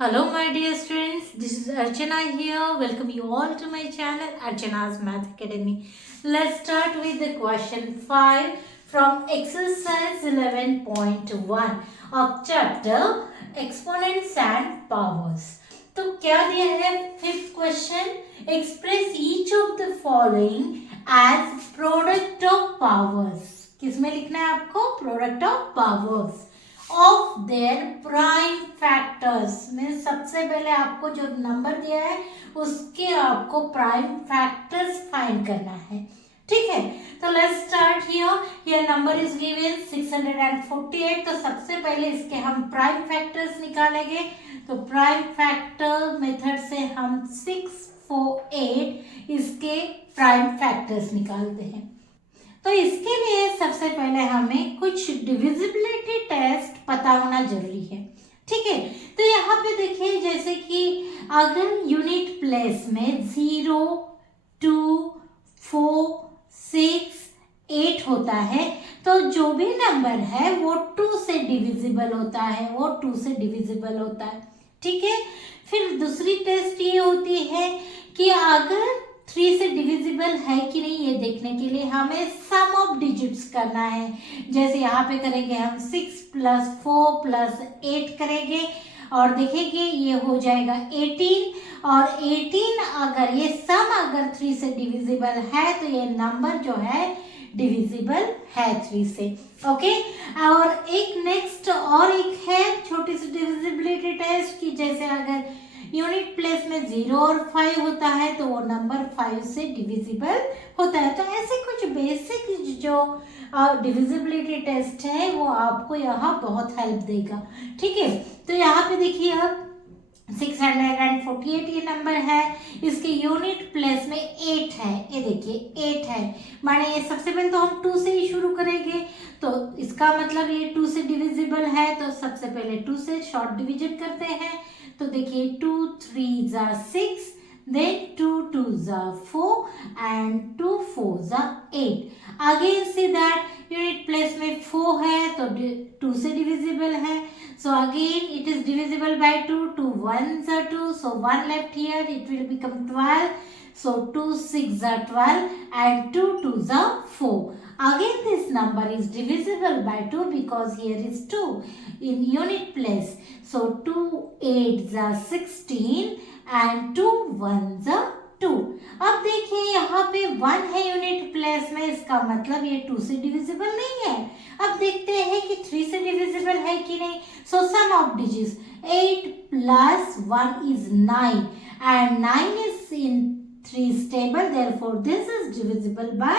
Hello, my dear students. This is Archana here. Welcome you all to my channel, Archana's Math Academy. Let's start with the question 5 from exercise 11.1 of chapter Exponents and Powers. तो क्या दिया है fifth question, express each of the following as product of powers. किसमें लिखना है आपको? Product of powers of their prime factors में सबसे पहले आपको जो नंबर दिया है उसके आपको प्राइम फैक्टर्स फाइंड करना है. ठीक है, तो let's start here number is given 648. तो सबसे पहले इसके हम प्राइम फैक्टर्स निकालेंगे. तो प्राइम फैक्टर मेथड से हम 648 इसके प्राइम फैक्टर्स निकालते हैं. तो इसके लिए सबसे पहले हमें कुछ डिविजिबिलिटी टेस्ट पता होना जरूरी है. ठीक है, तो यहाँ पे देखिए जैसे कि अगर यूनिट प्लेस में 0, 2, 4, 6, 8 होता है तो जो भी नंबर है वो 2 से डिविजिबल होता है. ठीक है, फिर दूसरी टेस्ट ये होती है कि अगर 3 से डिविजिबल है कि नहीं ये देखने के लिए हमें सम ऑफ डिजिट्स करना है. जैसे यहाँ पे करेंगे हम 6 + 4 + 8 करेंगे और देखेंगे ये हो जाएगा 18 और 18 अगर ये सम अगर 3 से डिविजिबल है तो ये नंबर जो है डिविजिबल है 3 से. ओके, और एक नेक्स्ट और एक है छोटी सी डिविजिबिलिटी टेस्ट की जैसे अगर यूनिट प्लेस में 0 और 5 होता है तो वो नंबर 5 से डिविजिबल होता है. तो ऐसे कुछ बेसिक जो डिविजिबिलिटी टेस्ट है वो आपको यहाँ बहुत हेल्प देगा. ठीक है, तो यहाँ पे देखिए अब 648 ये नंबर है, इसके यूनिट प्लेस में 8 है. ये देखिए 8 है, माने ये सबसे पहले तो हम 2 से ही शुरू करेंगे तो इसका मतलब ये 2 से डिविजिबल है. तो सबसे पहले 2 से शॉर्ट डिवीजन करते हैं. तो देखिए 2 3 6, then 2 2 4 and 2 4 8. Again see that unit place में 4 है तो 2 से डिविजिबल है. So again it is divisible by 2. 2 1s are 2, so 1 left here, it will become 12. So 2 6 are 12 and 2 2s are 4. Again this number is divisible by 2 because here is 2 in unit place. So 2 8s are 16 and 2 1s are 2. अब देखिए यहाँ पे 1 है unit place में, इसका मतलब ये 2 से डिविजिबल नहीं है. अब देखते हैं कि 3 से डिविजिबल है कि नहीं. सो सम of digits 8 + 1 is 9 and 9 is in 3's table, therefore this is divisible by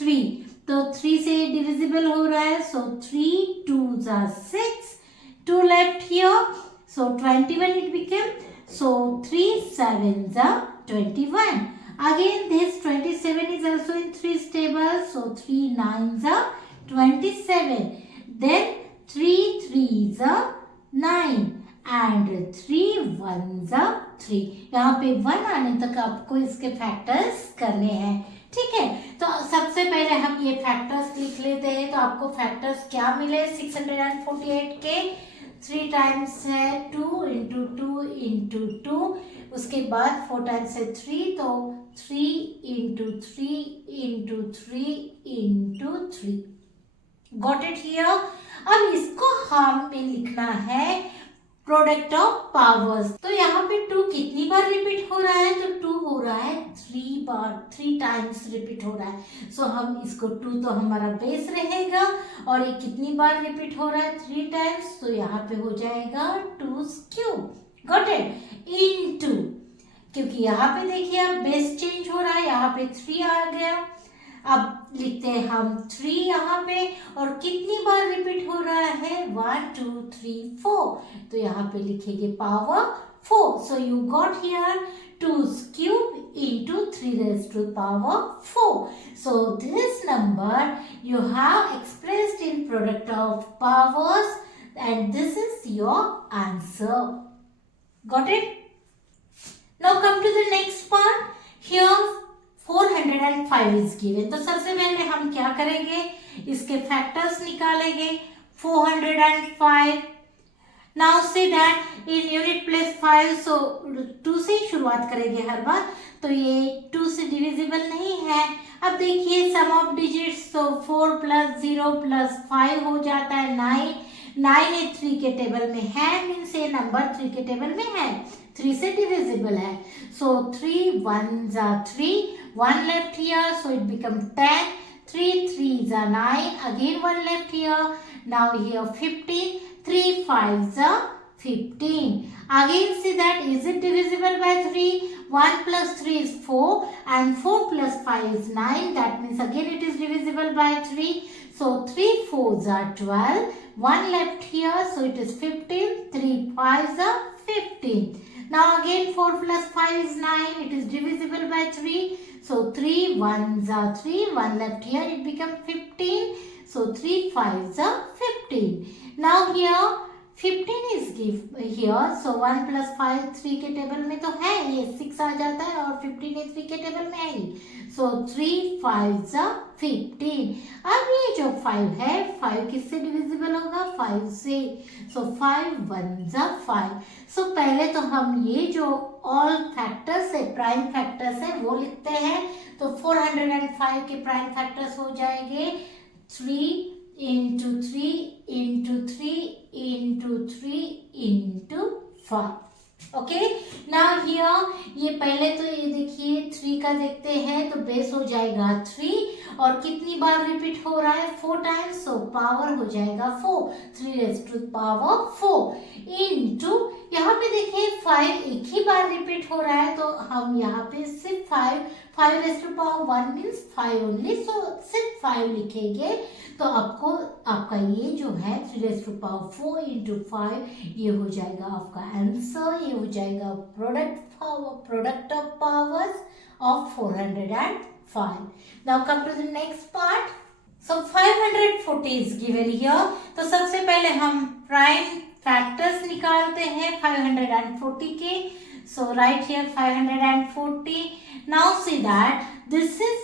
3. तो 3 से डिविजिबल हो रहा है. सो 3 2s are 6, 2 left here, so 21 it became. So 3 7s are 21. Again this 27 is also in 3's table, so 3 9s are 27. Then 3 3s are 9 and 3 1s are 3. यहाँ पे 1 आने तक आपको इसके फैक्टर्स करने हैं. ठीक है, तो सबसे पहले हम ये फैक्टर्स लिख लेते हैं. तो आपको फैक्टर्स क्या मिले 648 के 3 टाइम्स है 2 × 2 × 2, उसके बाद 4 टाइम्स है 3 तो 3 × 3 × 3 × 3. Got it here. अब इसको हमें लिखना है प्रोडक्ट ऑफ पावर्स. तो यहाँ पे 2 कितनी बार रिपीट हो रहा है? तो 2 हो रहा है 3 बार, 3 टाइम्स रिपीट हो रहा है. सो हम इसको 2 तो हमारा बेस रहेगा और ये कितनी बार रिपीट हो रहा है? 3 टाइम्स. तो यहाँ पे हो जाएगा 2's cube. Got it, into, क्योंकि यहाँ पे देखिए अब बेस चेंज हो रहा है, यहाँ पे 3 आ गया. अब लिखते हैं हम 3 यहाँ पे और कितनी बार रिपीट हो रहा है? 1 2 3 4. तो यहाँ पे लिखेंगे power 4. So you got here 2's cube into 3 raised to power 4. So this number you have expressed in product of powers and this is your answer. Got it? Now come to the next part. Here 405 is given. तो सबसे पहले हम क्या करेंगे? इसके factors निकालेंगे. 405 Now see that in unit place 5, सो 2 से ही शुरुआत करेंगे हर बार, तो ये 2 से डिविजिबल नहीं है। अब देखिए सम ऑफ डिजिट्स, तो 4 + 0 + 5 हो जाता है 9। 9 ये 3 के टेबल में है, मीन्स ये नंबर 3 के टेबल में है, 3 से डिविजिबल है। सो 3 1s are 3, 1 left here, so it become 10. 3 3s are 9, again 1 left here, now here 15. 3 5s are 15. Again see that, is it divisible by 3? 1 plus 3 is 4 and 4 plus 5 is 9. That means again it is divisible by 3. So 3 4s are 12. 1 left here, so it is 15. 3 5s are 15. Now again 4 plus 5 is 9. It is divisible by 3. So 3 1s are 3. 1 left here, it becomes 15. So 3 5s are 15. Now here 15 is here, so 1 plus 5 3 के table में तो है, ये 6 आ जाता है और 15 ये 3 के टेबल में है ही, so 3 5s are 15. अब ये जो 5 है, 5 किससे डिविजिबल होगा? 5 से, so 5 1s are 5. so पहले तो हम ये जो ऑल फैक्टर्स है, प्राइम फैक्टर्स है, वो लिखते हैं। तो 405 के प्राइम फैक्टर्स हो जाएंगे 3 into 3 into 3 into 3 into 5. Okay, now here ये पहले तो ये देखिए 3 का देखते हैं, तो बेस हो जाएगा 3 और कितनी बार रिपीट हो रहा है? 4 टाइम्स, सो पावर हो जाएगा 4, 3⁴ इनटू, यहाँ पे देखिए 5 एक ही बार रिपीट हो रहा है, तो हम यहाँ पे सिर्फ 5⁴ मीन्स 5 ओनली, सो सिर्फ 5 लिखेंगे। तो आपको आपका ये जो है 3⁴ इंटू 5 ये हो जाएगा आपका आंसर, ये हो जाएगा product of powers of 405. Now come to the next part. So 540 is given here. तो सबसे पहले हम प्राइम फैक्टर्स निकालते हैं 540 K. So right here 540. Now see that this is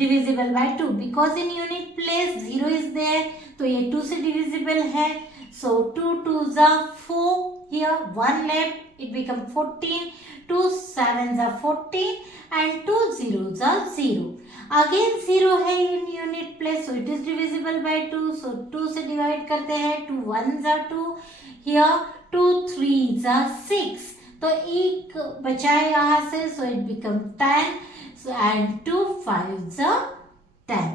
divisible by 2 because in unit place 0 is there, तो ये 2 से divisible है. so 2 2s are 4, here 1 left, it become 14. 2 7s are 14 and 2 0s are 0. again 0 है in unit place, so it is divisible by 2. so 2 से divide करते हैं, 2 1s are 2, here 2 3s are 6, तो एक बचा है यहाँ से, so it become 10. So and 2 5s are 10.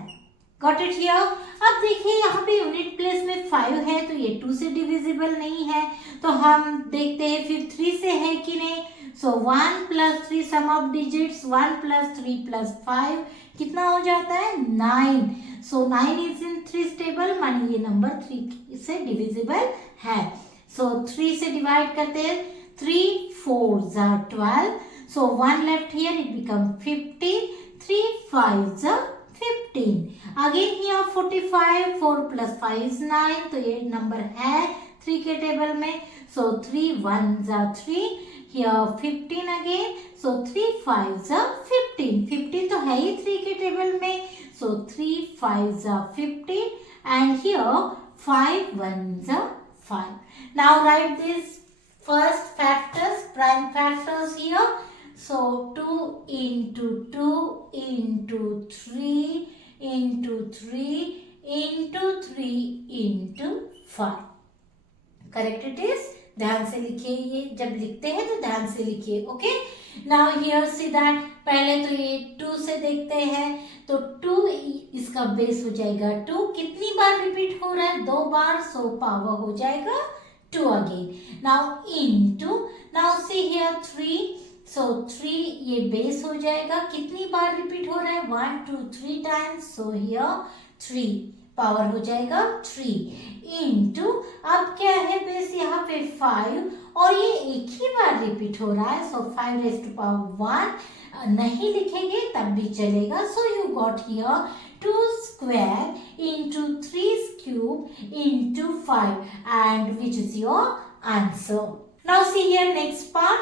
Got it here? अब देखिए यहाँ पे यूनिट प्लेस में 5 है, तो ये 2 से डिविजिबल नहीं है, तो हम देखते हैं फिर 3 से है कि नहीं. So 1 plus 3 sum of digits, 1 plus 3 plus 5 कितना हो जाता है? 9. So 9 is in 3's table, मानिए ये नंबर 3 से डिविजिबल है. So 3 से डिवाइड करते हैं, 3 4s are 12. So 1 left here, it become 15. 3 5s are 15. Again here 45, 4 plus 5 is 9. तो ये नंबर है 3 के टेबल में. So 3 1s are 3. Here 15 again. So 3 5s are 15. 15 तो है ही 3 के टेबल में. So 3 5s are 15. And here 5 1s are 5. Now write this first factors, prime factors here. So 2 into 2 into 3 into 3 into 3 into 5. Correct it is? ध्यान से लिखिए, ये जब लिखते हैं तो ध्यान से लिखिए. Okay, now here see that पहले तो ये 2 से देखते हैं, तो 2 इसका बेस हो जाएगा 2. कितनी बार रिपीट हो रहा है? 2 बार, सो पावर हो जाएगा 2 again. Now into, now see here 3. So 3 ये बेस हो जाएगा, कितनी बार रिपीट हो रहा है? 1 2 3 टाइम्स, so here 3 पावर हो जाएगा 3 इनटू, अब क्या है बेस यहाँ पे 5 और ये एक ही बार रिपीट हो रहा है, so 5⁻1 नहीं लिखेंगे तब भी चलेगा. so you got here 2 square into 3's cube into 5 and which is your answer. Now see here next part.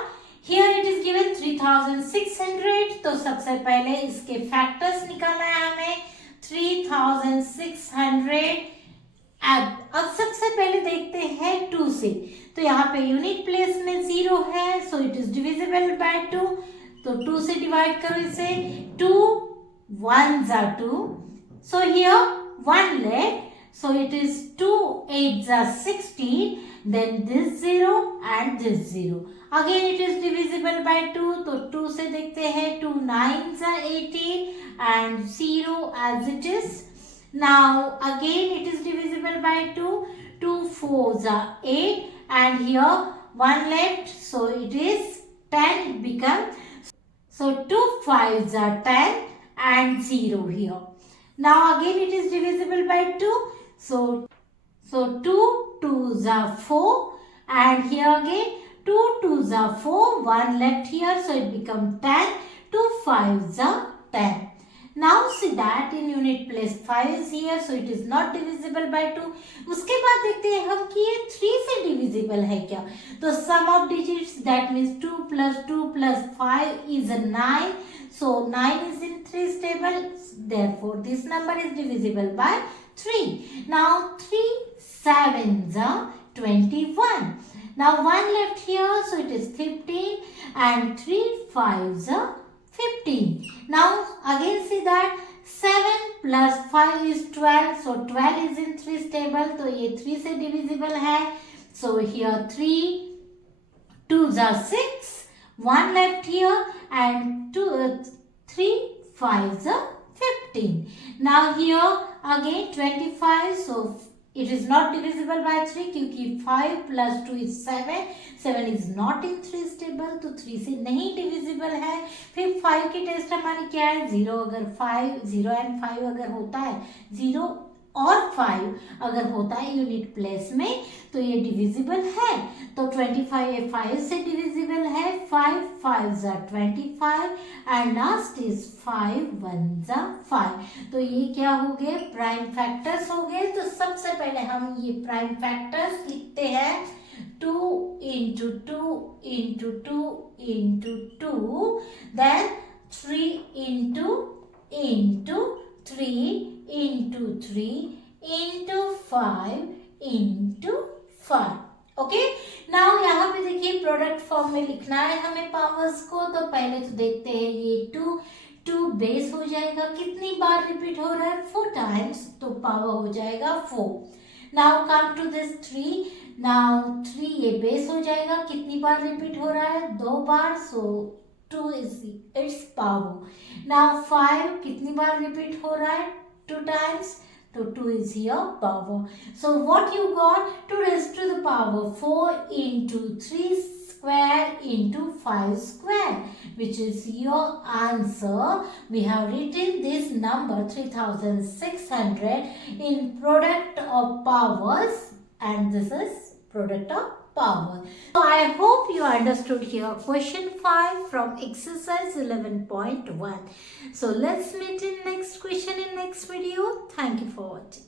Here it is given 3600. तो सबसे पहले इसके फैक्टर्स निकालना है हमें 3600. अब सबसे पहले देखते हैं 2 से. तो यहाँ पे यूनिट प्लेस में 0 है, so it is divisible by 2, तो 2 से डिवाइड करो इसे, 2 1s are 2, so here 1 left, so it is 2 8s are 16, then this 0 and this 0, again it is divisible by 2, तो 2 से देखते हैं, 2 9s are 18 and 0 as it is. Now again it is divisible by 2, 2 4s are 8 and here 1 left, so it is 10, it becomes, so 2 5s are 10 and 0 here. Now again it is divisible by 2, so 2 2s are 4 and here again 2 2s are 4, 1 left here, so it becomes 10, 2 5s are 10. Now see that in unit place 5 is here, so it is not divisible by 2. उसके बाद देखते हैं हम कि ये 3 से divisible है क्या, तो sum of digits that means 2 plus 2 plus 5 is a 9, so 9 is in 3's table, therefore this number is divisible by 3. Now 3 7s are 21. Now 1 left here, so it is 15 and 3 5s are 15. Now again see that 7 plus 5 is 12, so 12 is in 3's table, तो ये 3 से divisible है, so here 3 2s are 6, 1 left here and 3 5s are 15. Now here again 25, so it is not divisible by 3 क्योंकि 5 plus 2 is 7, 7 is not in 3's table, तो 3 से नहीं divisible है. फिर 5 की टेस्ट हमारी क्या है, 0 अगर 5 0 and 5 अगर होता है, 0 और 5 अगर होता है यूनिट प्लेस में, तो ये डिविजिबल है. तो 25 5 से डिविजिबल है, 5 5s are 25 and last is 5 1s are 5. तो ये क्या हो गए, प्राइम फैक्टर्स हो गए. तो सबसे पहले हम ये प्राइम फैक्टर्स लिखते हैं, 2 into 2 into 2 into 2, then 3 into 3 into 3 into 5 into 5. Okay, now यहाँ पे देखिए प्रोडक्ट फॉर्म में लिखना है हमें पावर्स को. तो पहले तो देखते हैं ये 2 बेस हो जाएगा, कितनी बार रिपीट हो रहा है, 4 टाइम्स, तो पावर हो जाएगा 4. Now come to this 3, now 3 ये बेस हो जाएगा, कितनी बार रिपीट हो रहा है, 2 बार, सो 2 is its power. Now 5 कितनी बार रिपीट हो रहा है, 2 times, तो 2 is here power. So what you got, 2 raised to the power 4 into 3 square into 5 square, which is your answer. We have written this number 3600 in product of powers, and this is product of power. So I hope you understood here question 5 from exercise 11.1. So let's meet in next question in next video. Thank you for watching.